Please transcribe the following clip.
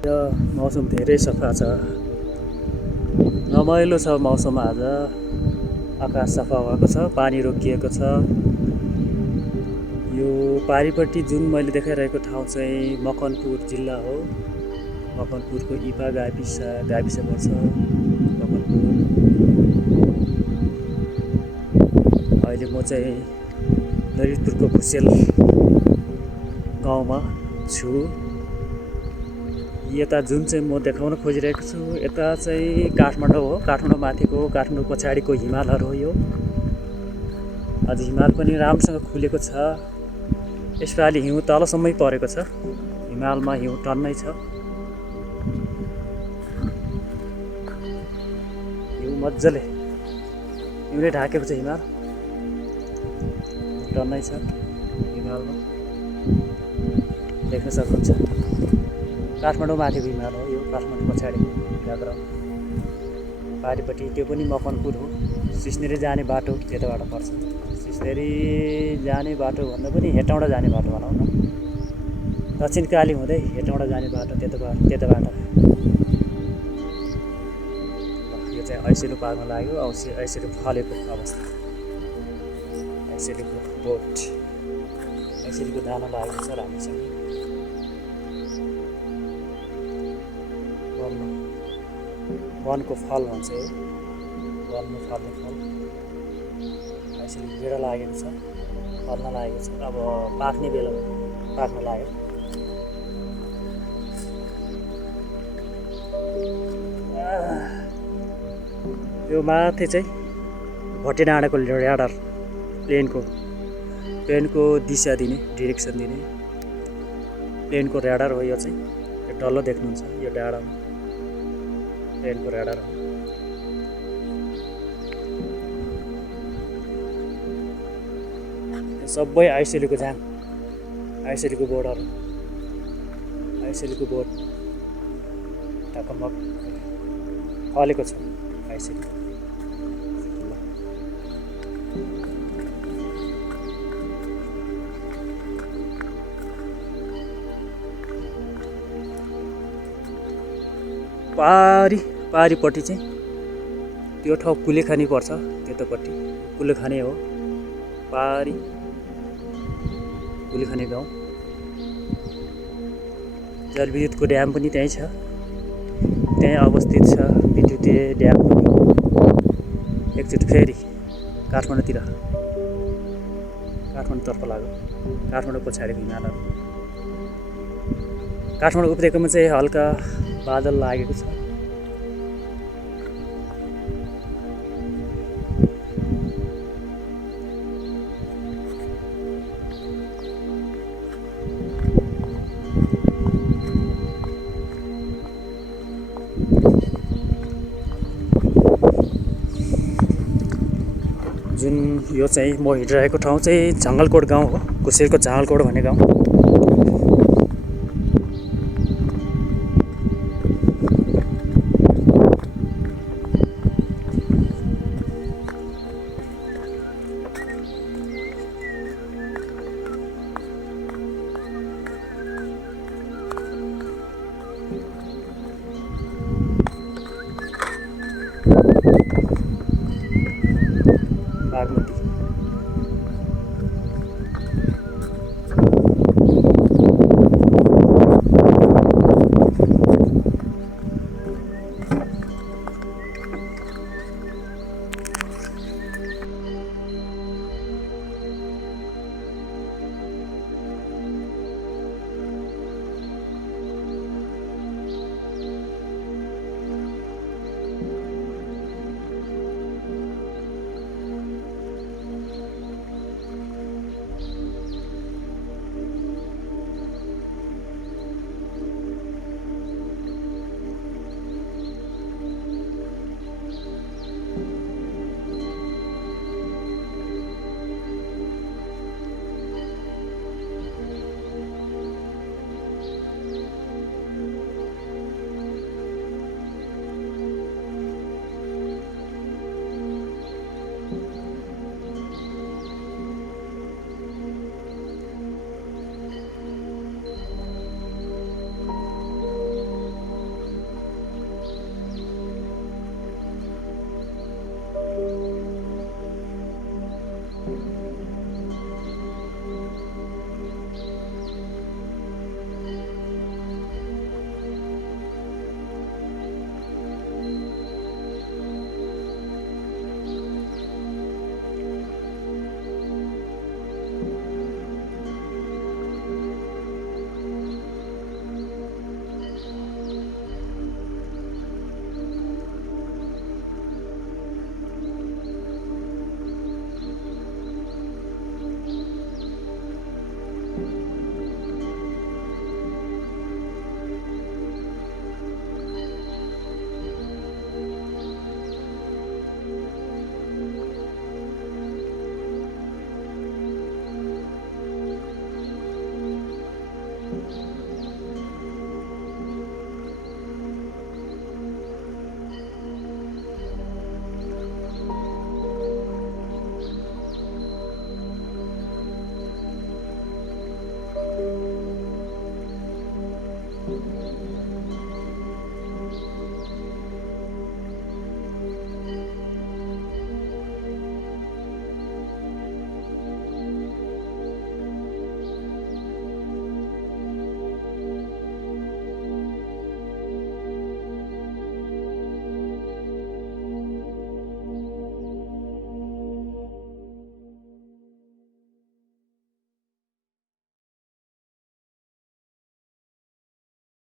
मौसम धेरै सफा छ, रमाइलो छ मौसम। आज आकाश सफा भएको छ, पानी रोकिएको छ। यो पारिपट्टि जुन मैले देखाइरहेको ठाउँ चाहिँ मकनपुर जिल्ला हो। मकनपुरको इपा गाविस पर्छ मकनपुर। अहिले म चाहिँ ललितपुरको भुसेल गाउँमा छु। यता जुन चाहिँ म देखाउन खोजिरहेको छु यता चाहिँ काठमाडौँ हो। काठमाडौँ माथिको, काठमाडौँ पछाडिको हिमालहरू हो यो। आज हिमाल पनि राम्रोसँग खुलेको छ। यसपालि हिउँ तलसम्मै परेको छ, हिमालमा हिउँ टन्नै छ। हिउँ मजाले हिउँले ढाकेको छ, हिमाल टन्नै छ हिमालमा, देख्न सक्नुहुन्छ। काठमाडौँ माथिको हिमाल हो यो, काठमाडौँ पछाडिको ब्याकग्राउन्ड। पारिपट्टि त्यो पनि मकनपुर हो। सिस्नेरी जाने बाटो त्यताबाट पर्छ। सिस्नेरी जाने बाटो भन्दा पनि हेटौँडा जाने बाटो भनौँ न। दक्षिण काली हुँदै हेटौँडा जाने बाटो त्यताबाट। यो चाहिँ ऐसेलु पार्न लाग्यो। ऐसेलु फलेको अवस्था। ऐसेलुको बोट, ऐसेलुको दाना लागेको छ राम्रोसँग। वनको फल भन्छ यो, वनमा फल्ने फल। यसरी गेडा लागेको छ, फल्न लागेको छ। अब पाक्ने बेला पाक्न लाग्यो। यो माथि चाहिँ भोटे डाँडाको ल्याडर, प्लेनको दिशा दिने, डिरेक्सन दिने प्लेनको र्याडर हो यो चाहिँ। यो डल्लो देख्नुहुन्छ यो डाँडामा प्लेनको र्याडर हो। सबै आइसिएलको जाम, आइसिएलको बोर्डहरू, आइसिएलको बोर्ड टकमक फलेको छ आइसिएल। पारिपट्टि चाहिँ त्यो ठाउँ कुलेखानी पर्छ, त्यतापट्टि कुलेखानी हो। कुलेखानी गाउँ। जलविद्युतको ड्याम पनि त्यहीँ छ, त्यहीँ अवस्थित छ विद्युतीय ड्याम पनि। एकचोटि फेरि काठमाडौँतर्फ लाग्यो, काठमाडौँ पछाडिको हिमालहरू। काठमाडौँ उपत्यकामा चाहिँ हल्का बादल लागेको छ। जुन यो चाहिँ म हिँडिरहेको ठाउँ चाहिँ जङ्गलकोट गाउँ हो। कुसेलको जङ्गलकोट भन्ने गाउँ।